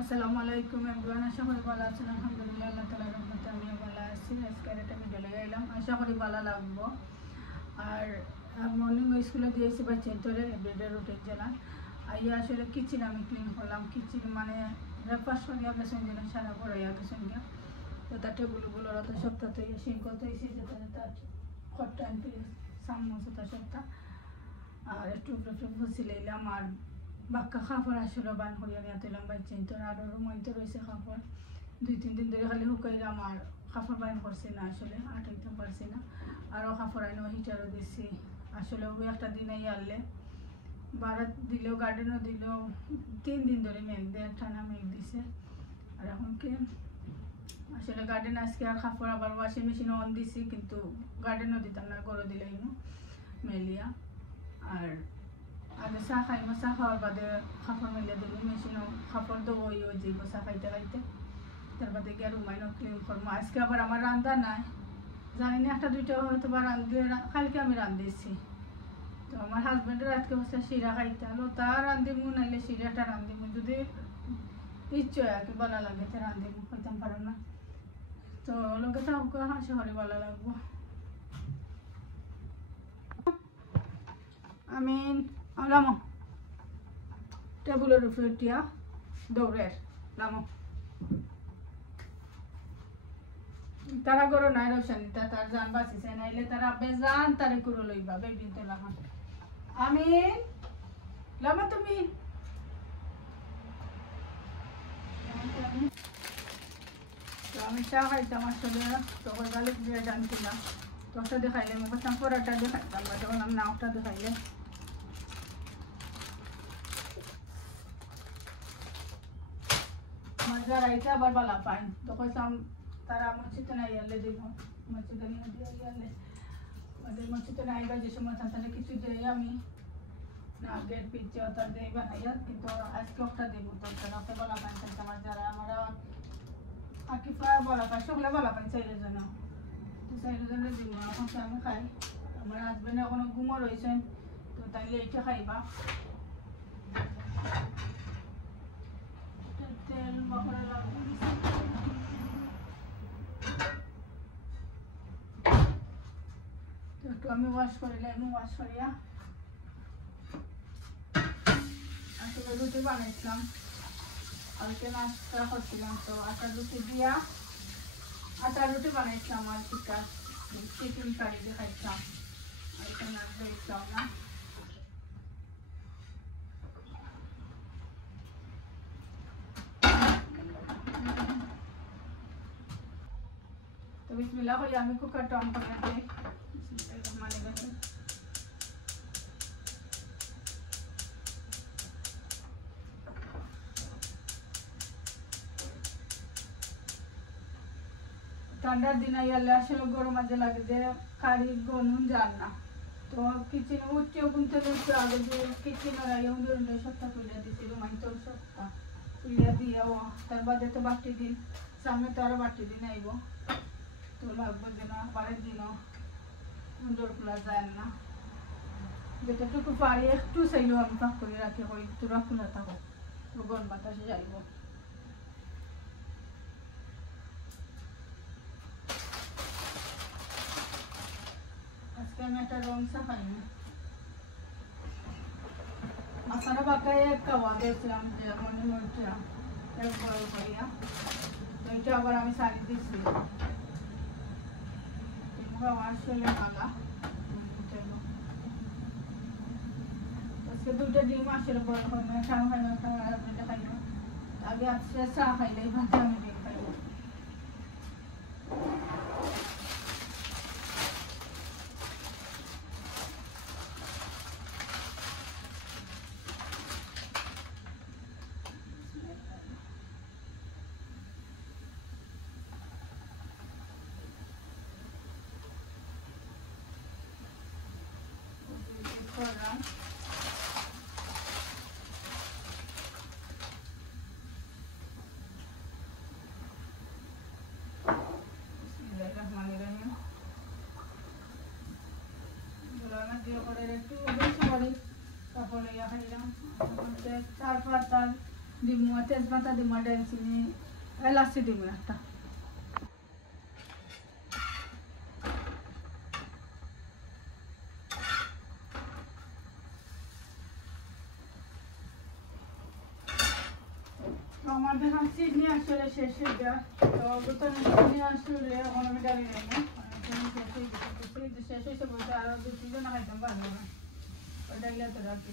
আসসালামু আলাইকুম এভরিওয়ান, আশা করি ভালো আছেন। আলহামদুলিল্লাহ, আল্লাহ তাআলার রহমতে আমিও ভালো আছি। আজকে একটা ভিডিও লয়ে এলাম, আশা করি ভালো লাগবো। আর মর্নিং স্কুলে দিয়েছি বাচ্চা তোরে এভরিডে রুটিন জানা আইয়া আসলে কিচেন আমি ক্লিন করলাম। কিচেন মানে ব্রেকফাস্ট করিয়া গেছেন যেন সারা পড়াইয়া গেছেন গিয়া তো তার টেবিলগুলো অত সপ্তাহ তো সিঙ্ক তো এসে যেতে তার খটটা আনতে সামনে তার সপ্তাহ আর একটু ফুসি লইলাম। আর বাক্কা খাফড় আসলে বান করিয়া নিয়ে তুলাম বাইছেন তোর আরও রুমাইতে রয়েছে খাফড় 2-3 দিন ধরে খালি শুকাইলাম আর খাফড় বাইন করছি না, আসলে আটাইতে পারছি না। আরও খাফড় আইনো হিটারও দিছি, আসলে ওই একটা দিন এই আনলে বারাত দিলেও গার্ডেনও দিলেও 3 দিন ধরে মেঘ দেয়, টানা মেঘ দিছে। আর এখন কি আসলে গার্ডেন আজকে আর খাফড় আবার ওয়াশিং মেশিনে অন দিছি, কিন্তু গার্ডেনও দিতাম না, গরু দিলাই মেলিয়া। আর আগে চা খাইব, চা খাওয়ার বাদে কাপড় মেলিয়ে দেবো মেশিনও কাপড় দেবো ওই যাইব চা খাইতে খাইতে, তার বাদে গিয়ে রুমাইনও ক্লিন করবো। আজকে আবার আমার রান্না নাই, জানি না 1-2টা হয়তো বা রাঁধলে, কালকে আমি রাঁধেছি। তো আমার হাজব্যান্ডের আজকে বসে শিরা খাইতে হলো, তার রাঁধিমু নাইলে শিরাটা রাঁধিমু, যদি ইচ্ছে হয় আর কি ভালো লাগে তো রাঁধিমু, খাইতাম পারো না। তো লোকে থাকুক, আশা করি ভালো লাগবো। আমি লামো টেবিলের উপরে টিয়া দৌড়ের লামো তারা করো নাই রোশানিতা তার জান বাঁচিছে, নাইলে তারা বেজান তারে করে লইবা বেবিন তো লামা। আমি লামা তুমি তো আমি চা খাইতাম আসলে, তখন গালিক দিয়ে জানছিলাম তোরটা দেখাইলে আমি বলতাম পরাটা দেখাইতাম, বা তখন আমি নাওটা দেখাইলে মজা রাইতে আবার বালা পাই। তখন তারা মসজিদে নাই আনলে দিব, মসজিদে নিয়ে দিয়ে আনলে ওদের মসজিদে নাই বা যে সময় তাদের কিছু দেয় আমি না গেট পিচ্ছে ওটা দেই বানাইয়া, কিন্তু আজকে একটা দেবো তো তারা বলা পাই আমার যারা আমরা আকিফা বলা পাই সকলে বলা পাই চাইলে জন্য, তো চাইলে জন্য দিব এখন আমি খাই। আমার হাজবেন্ড এখনো ঘুমো রয়েছেন, তো তাইলে এইটা খাইবা। তেল বকরা লাগবে তো একটু আমি ওয়াশ করিলে আমি ওয়াশ করিয়া আসলে রুটি বানাইছিলাম, কালকে নাস্তা করছিলাম তো আটার রুটি দিয়া আটার রুটি বানাইছিলাম আর চিকেন কারি দিয়ে খাইছিলাম, আর এটা না দিয়েছিলাম না। তো বিসমিল্লাহ করি আমি কুকারটা অন করে দিই। মানে গেছে ঠান্ডার দিন আইয়ালে আসলে গরম মাঝে লাগে যে কারি গনুন যান না, তো কিচেন উঠছে ঘুম থেকে একটু আগে যে কিচেনের আইয়া সপ্তাহ খুলিয়া দিচ্ছি, রুমাইতেও সপ্তাহ খুলিয়া দিয়াও তার বাদে তো বাটি দিন সামনে তো আরও বাটি দিন আইব, তো লাগবে যেন পরের দিনও সুন্দর খোলা যায় না, যেটাটুকু পারি একটু চাইলেও আমি পাক করে রাখি ওই তোরা খোলা থাকো, তো গরম বাতাসে যাইব। আজকে আমি একটা রং চা খাই না, আপনারা বাকায় খাওয়া দিয়েছিলাম যে মনে মরটা এক বড় করিয়া, তো এটা আবার আমি শাড়ি দিচ্ছি আসলে ভালা। আজকে 2টা ডিম আসলে বড় হয় না, চা খাই না, খাই না, আগে আজকে চা খাইলে ভাতে আমি ডিম খাইব। করলাম একটু বেশি করে কাপড় ইয়া খাইলাম 4-5 দিমু তেজপাতা দিমু দারচিনি এলাচি দিমু একটা আমার দেখুন চিনি আসলে শেষ হয়ে যায় তো বোতলে চিনি আসলে এখন আমি ডালি নেবো শেষ হয়েছে বলতে আরো 2-3 জন খাইতাম পারবো না ওটা গেলে তো রাখি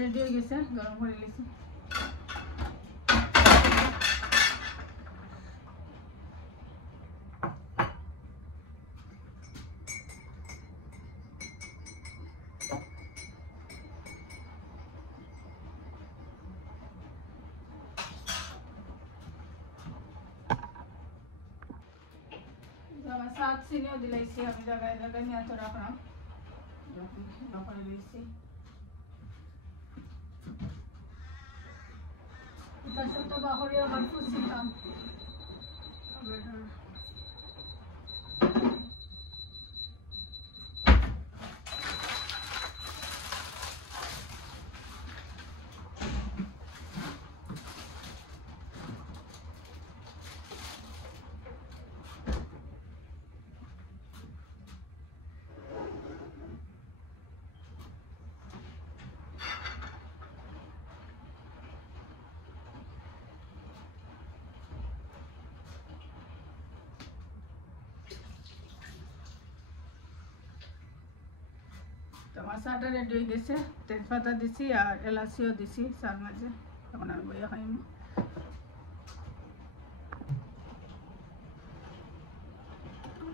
রেডি হয়ে গেছে গরম করে নিয়েছি আমার সাত চিনিও দিলাইছি আমি জায়গায় জায়গায় নিয়ে তো রাখলাম করে দিয়েছি তার সাথে বাহরে আবার ফুসিলাম আমার চাটা রেডি হয়ে গেছে তেজপাতা দিছি আর এলাচিও দিছি চার মাঝে এখন আমি বইয়া খাইম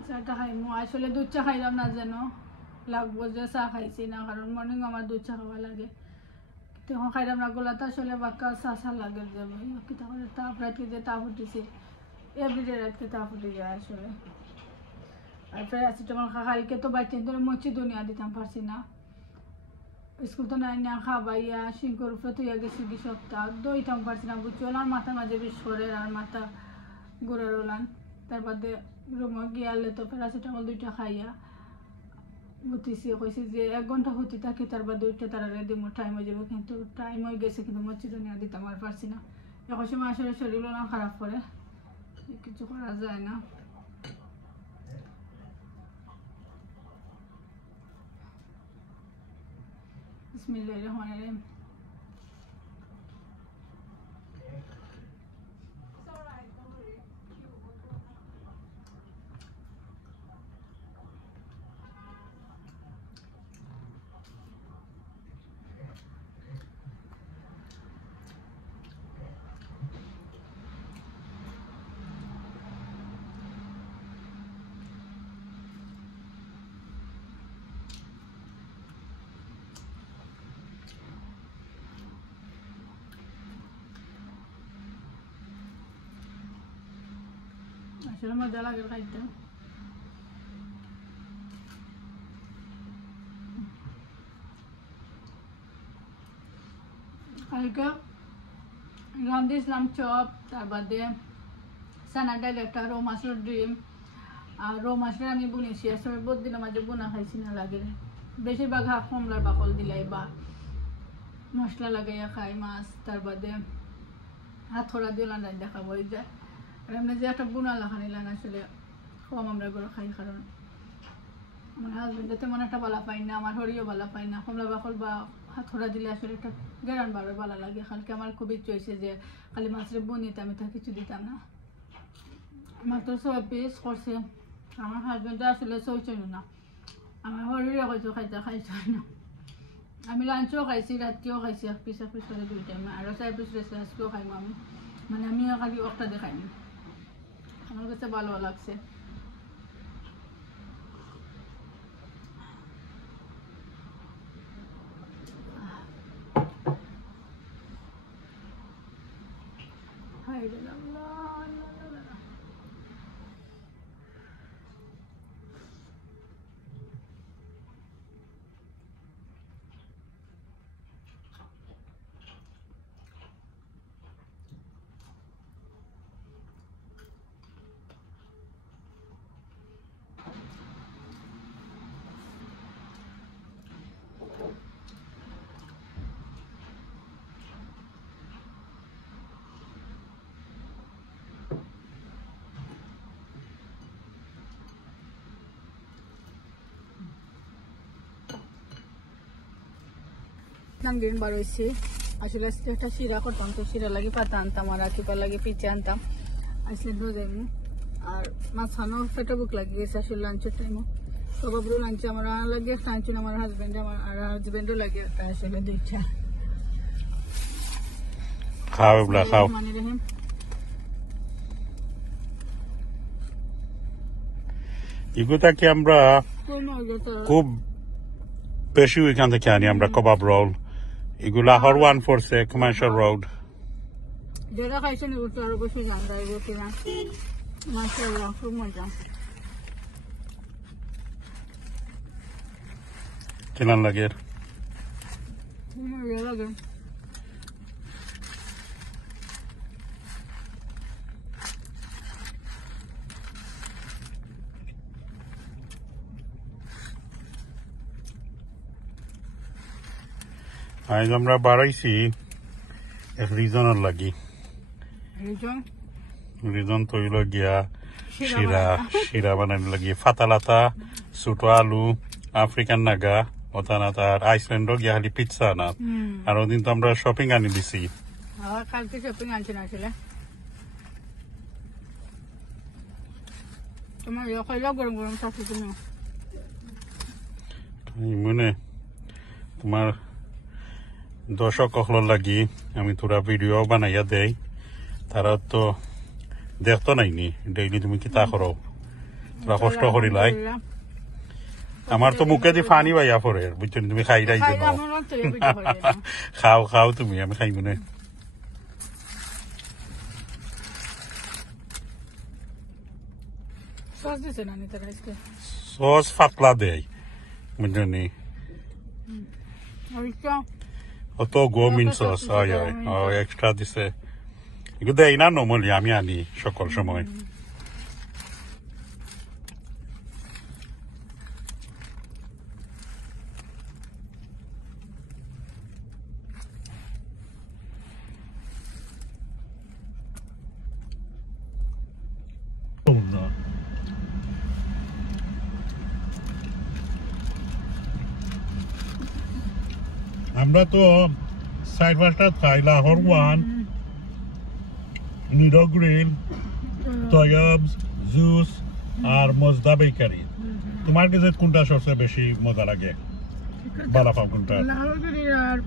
চাটা খাইমু আসলে দুধ চা খাইলাম না যেন লাগবো যে চা খাইছি না কারণ মর্নিং আমার দুধ চা খাওয়া লাগে তখন খাইলাম না গোলাতে আসলে বাক্কা চা চা লাগে যাবে কিতা করে তাপ রাখি যে তাপ উঠিছে এভরিডে রাখতে তাপ উঠে যায় আসলে আর প্যারাসিটামল খাইকে তো বাচ্চা ধরে মচ্ছি দুনিয়া দিতাম পারছি না স্কুল তো নাই না খাবাইয়া শিঙ্কর উপরে তুইয়া গেছি 2 সপ্তাহ দইতাম পারছি না বুঝছি ওলার মাথা মাঝে বিষ করে আর মাথা ঘুরে ওলান তার বাদে রুমে গিয়ালে তো প্যারাসিটামল 2টা খাইয়া বুঝতেছি কইছি যে 1 ঘন্টা হতে থাকে তার বাদে 2টা তারারে দিমু টাইম হয়ে যাবে কিন্তু টাইম হয়ে গেছে কিন্তু মচ্ছি দুনিয়া দিতাম আর পারছি না এখন সময় আসলে শরীর ওলান খারাপ করে কিছু করা যায় না বিসমিল্লাহিররহমানিররহিম আসলে মজা লাগে খাইতে কালকে রাঁধিয়েছিলাম চপ তার বাদে চানা ডাল একটা রৌ মাছের ডিম আর রৌ মাছের আমি বুনেছি আসলে বহুত দিনের মাঝে বোনা খাইছি না লাগে বেশিরভাগ হাফ কমলার বাকল দিলাই বা মশলা লাগাইয়া খাই মাছ তার বাদে হাত খোলা দিয়ে রান্না দেখাবো এই যায় আর এমনি যে একটা বোনা লাখানিলাম আসলে কম আমরা করে খাই কারণ আমার হাজবেন্ডে তেমন একটা বালা পাই না আমার হরিও বালা পাই না কমলা বাকল বা হাত খোলা দিলে আসলে একটা গেরান বারো বালা লাগে কালকে আমার খুব ইচ্ছে হয়েছে যে খালি মাছের বনিতে আমি তা কিছু দিতাম না মাত্র 6 পিস করছে আমার হাজবেন্ডটা আসলে চলছিল না আমার হরিও হয়তো খাইছে না আমি লাঞ্চও খাইছি রাত্রিও খাইছি 1 পিস করে 2 টাইমে আরও 4 পিস রেসে আজকেও খাইম আমি মানে আমি খালি ওটা দেখাইনি, আমার কাছে ভালো লাগছে। গ্রিন বার হয়েছে। আসলে আজকে একটা শিরা করতাম, তো শিরা লাগে পাতা আনতাম আর আকিপার লাগে পিঠে আনতাম। আসলে দো যাইমু আর মাঝখানেও পেটে বুক লাগিয়ে গেছে আসলে লাঞ্চের টাইমও। সবাবরও লাঞ্চে আমার লাগে একটা আনছুন, আমার হাজব্যান্ডে আর হাজব্যান্ডও লাগে একটা, আসলে দুইটা খাও খাও। এগুলোকে আমরা খুব বেশি ওইখান থেকে আনি আমরা, কবাব রোল। এগুলো লাহোর 146 কমার্শিয়াল রোড। যেটা খাইছেন এগুলো তো আরো বেশি জানতে এগুলো কিনা, মাশাআল্লাহ খুব মজা। কেমন লাগে? মজা লাগে। আজ আমরা বাড়াইছি এক রিজনের লাগি। রিজন তো হইল গিয়া শিরা বানানো লাগি, ফাতালাতা, ছোটো আলু, আফ্রিকান নাগা ওতানাত, আর আইসল্যান্ডও গিয়া খালি পিৎজা না। আর ওদিন তো আমরা শপিং আনি দিছি। কালকে শপিং আনছি না আসলে তোমার গরম গরম থাকছে তুমি মনে তোমার দর্শক কখনোর লাগি আমি তোরা ভিডিও বানাইয়া দেই, তারা তো দেখতো নাইনি ডেইলি তুমি কি তা করো, তোরা কষ্ট করিলাই। আমার তো মুখে দিয়ে ফানি বাইয়া পড়ে, বুঝছো তুমি খাই রাই খাও খাও তুমি, আমি খাই মনে। সস পাতলা দেয় বুঝলি, অত গোমিন সস হয় এক্সট্রা দিছে। এগুলো দেয় না নর্মালি, আমি আনি সকল সময়। আমরা তো সাইড পাঁচটা খাই, লাহোর 1, নিডো গ্রিল, তয়বস, জুস আর মজদা বেকারি। তোমার কাছে কোনটা সবচেয়ে বেশি মজা লাগে, ভালো পাও কোনটা? লাহোর গ্রিল আর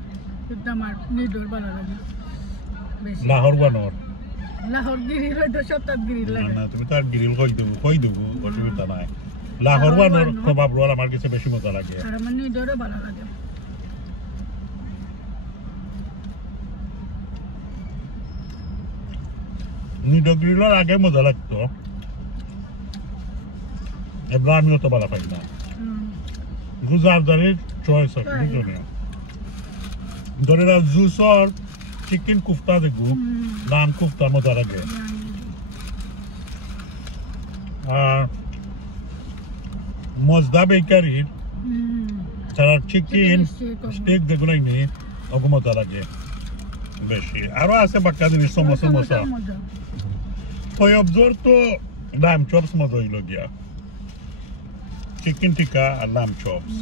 আমার নিডোর ভালো লাগে বেশি। লাহোর 1 লাহোর গ্রিল হয়তো সপ্তাহ গ্রিল লাগে না, তুমি তো আর গ্রিল কই দেবো অসুবিধা নাই। লাহোর 1 কবাব রোল আমার কাছে বেশি মজা লাগে, আর আমার নিডোরও ভালো লাগে। নিডো গ্রিলের আগে মজা লাগতো, এবার আমিও তো ভালো পাই না। গুজারদারির চয়েস ধরে না, জুসর চিকেন কুফতা দেখবো, নান কুফতা মজা লাগে। আর মজদা বেকারির তারা চিকেন স্টেক দেখুন ওগো মজা লাগে বেশি। আরো আছে বাক্কা জিনিস, সমোসা মশা তয়বজোর তো লাম চপস মজা হইল গিয়া, চিকেন টিক্কা আর লাম চপস।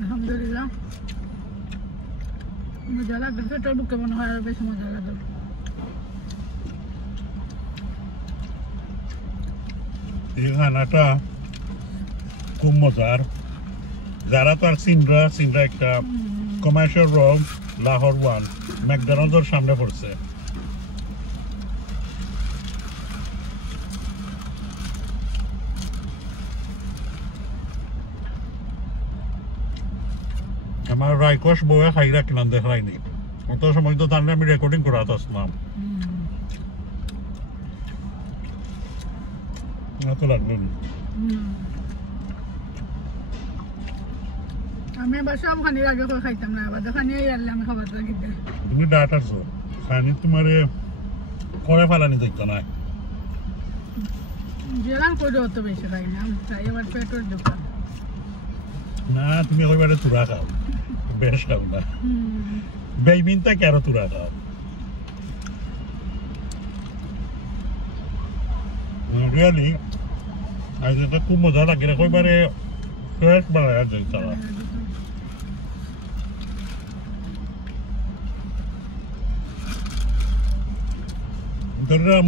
আলহামদুলিল্লাহ মজা লাগবে, পেটের বুকে মনে হয় আরো বেশি মজা লাগবে। এই খানাটা খুব মজার। যারা তো আর সিনরা একটা কমার্শিয়াল রোড লাহোর ওয়ান ম্যাকডোনাল্ডসের সামনে পড়ছে। আমার রাইকোশ বউয়ে খাই রাখলাম দেখাইনি, অত সময় তো তার আমি রেকর্ডিং করাতে আসলাম, এত লাগলো না। আমি আবার সব খানির আগে করে খাইতাম না, আবার খানি আনলে আমি খাবার লাগি। তুমি ডাট আছো খানি তোমার করে ফেলানি দেখতো না, যেরান করে অত বেশি খাই না, তাই আবার পেটের দোকান না। তুমি একেবারে তুরা খাও, বেশ খাও না, বেইমিনটা কেন তুরা খাও। রিয়েলি আজ এটা খুব মজা লাগে, একেবারে ফ্রেশ বানায় যায় তারা।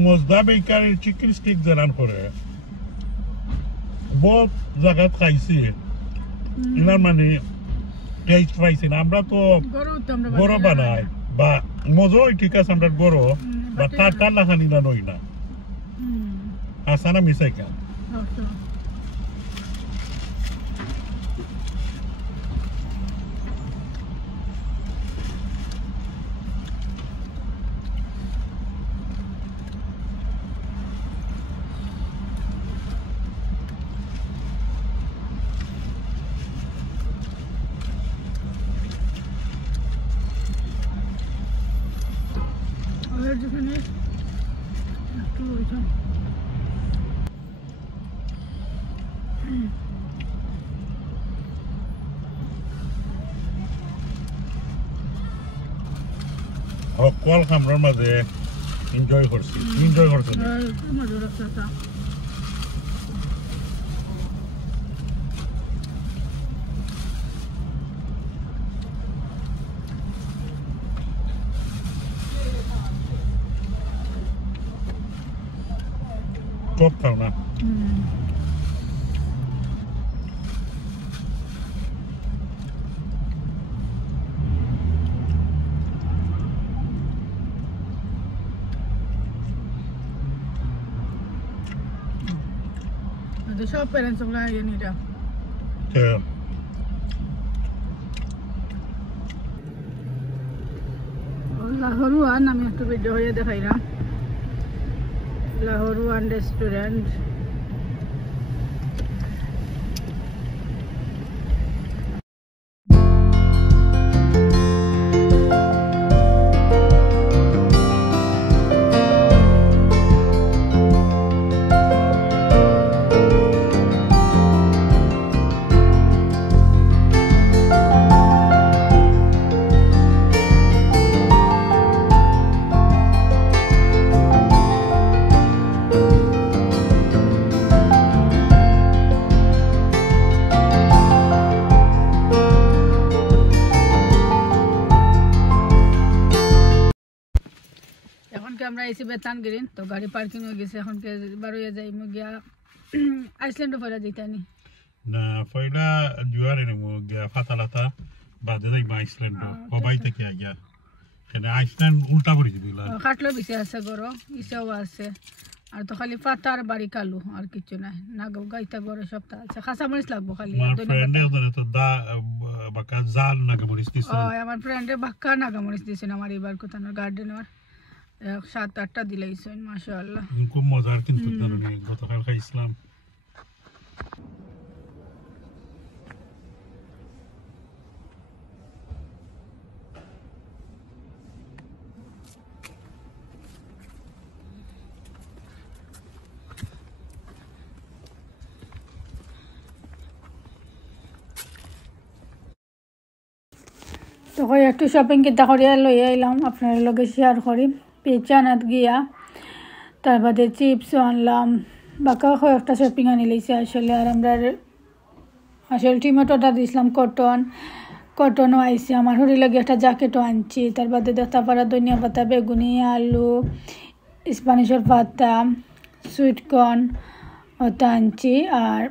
মজদা বেকারের চিকেন স্টিক জানান করে বহুত জায়গা খাইছি, এনার মানে টেস্ট পাইছি না। আমরা তো গরো বানাই বা মজাই ঠিক আছে, আমরা গরো বা টাটা লাখানি না নই না আসানা মিশাই কেন। সকল খামরার মাঝে এনজয় করছি, এনজয় করছি। চোখ খাও না, সব প্যারেন্টস ওগুলা নিরা লাহোর ওয়ান। আমি একটু ভিডিও হয়ে দেখাইলাম লাহোর ওয়ান রেস্টুরেন্ট। আমরা এসে বেতান গেলেন তো গাড়ি পার্কিং হয়ে গেছে, এখন বারোয়া যাই গিয়া আইসল্যান্ডও ফেরা যেতানি না ফয়লা জুয়ারে নেমো গিয়া ফাতালাতা বাদে যাই আইসল্যান্ড হবাই থেকে আগিয়া কেন আইসল্যান্ড উল্টা পড়ে দিলা কাটলো বেশি আছে গরো ইসাও আছে আর তো খালি পাতার বাড়ি কালু আর কিছু নাই না গাইতা গরো সবটা আছে খাসা মরিচ লাগবো খালি। আমার ফ্রেন্ডে ওদের তো দা বাকা জাল নাগামরিচ দিছে। আমার ফ্রেন্ডে বাক্কা নাগামরিচ দিছেন আমার এবার কোথাও গার্ডেনের 7-8টা দিলাইছেন মাশাআল্লাহ, খুব মজার। কিন্তু গতকাল খাইছিলাম। তো একটু শপিং কিতা করিয়া লই আইলাম আপনার লগে শেয়ার করি। পেচানাত গিয়া তার বাদে চিপসও আনলাম, বাঁকা কয়েকটা শপিং আনি লইছে আসলে। আর আমরা আসলে টমেটোটা দিয়েছিলাম কটনও আইসি, আমার হরি লাগে একটা জ্যাকেটও আনছি। তার বাদে দেখতে পারা ধনিয়া পাতা, বেগুনি, আলু, স্প্যানিশের পাতা, সুইটকর্ন, ওটা আনছি আর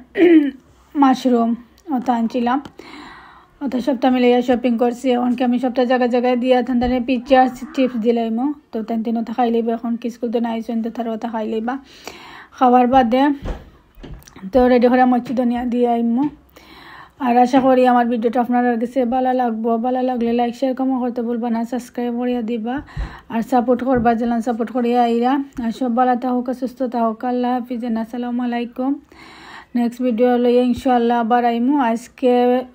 মাশরুম ওটা আনছিলাম ওটা সবটা মিলাইয়া শপিং করছি এমনকি আমি সবটা জায়গায় জায়গায় দিয়া তাদের পিকচার চিপস দিলাইমো তো তিন ওটা খাই লইবা এখন কি স্কুল তো নাই তো তারা ওটা খাই লইবা খাওয়ার বাদে তো রেডি করে মসজিদ দিয়ে আইমো আর আশা করি আমার ভিডিওটা আপনার কাছে ভালো লাগবো ভালো লাগলে লাইক শেয়ার কমেন্ট করতে বলবা না সাবস্ক্রাইব করিয়া দিবা আর সাপোর্ট করবা যেন সাপোর্ট করিয়া আইরা আর সব ভালো থাকুক সুস্থ থাকুক আল্লাহ হাফিজ আসসালামু আলাইকুম নেক্সট ভিডিও লইয়া ইনশাআল্লাহ আবার আইমু আজকে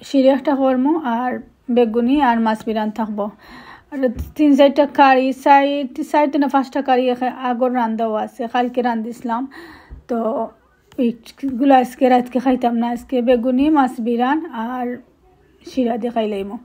শিরি একটা করমু আর বেগুনি আর মাছ বিরান থাকবো আর 3-4টা কারি সাইড না 5টা কারি আগর রান্দাও আছে কালকে রান্দিছিলাম তো এইগুলো আজকে রাতকে খাইতাম না আজকে বেগুনি মাছ বিরান আর শিরা দিয়ে খাইলাইমো।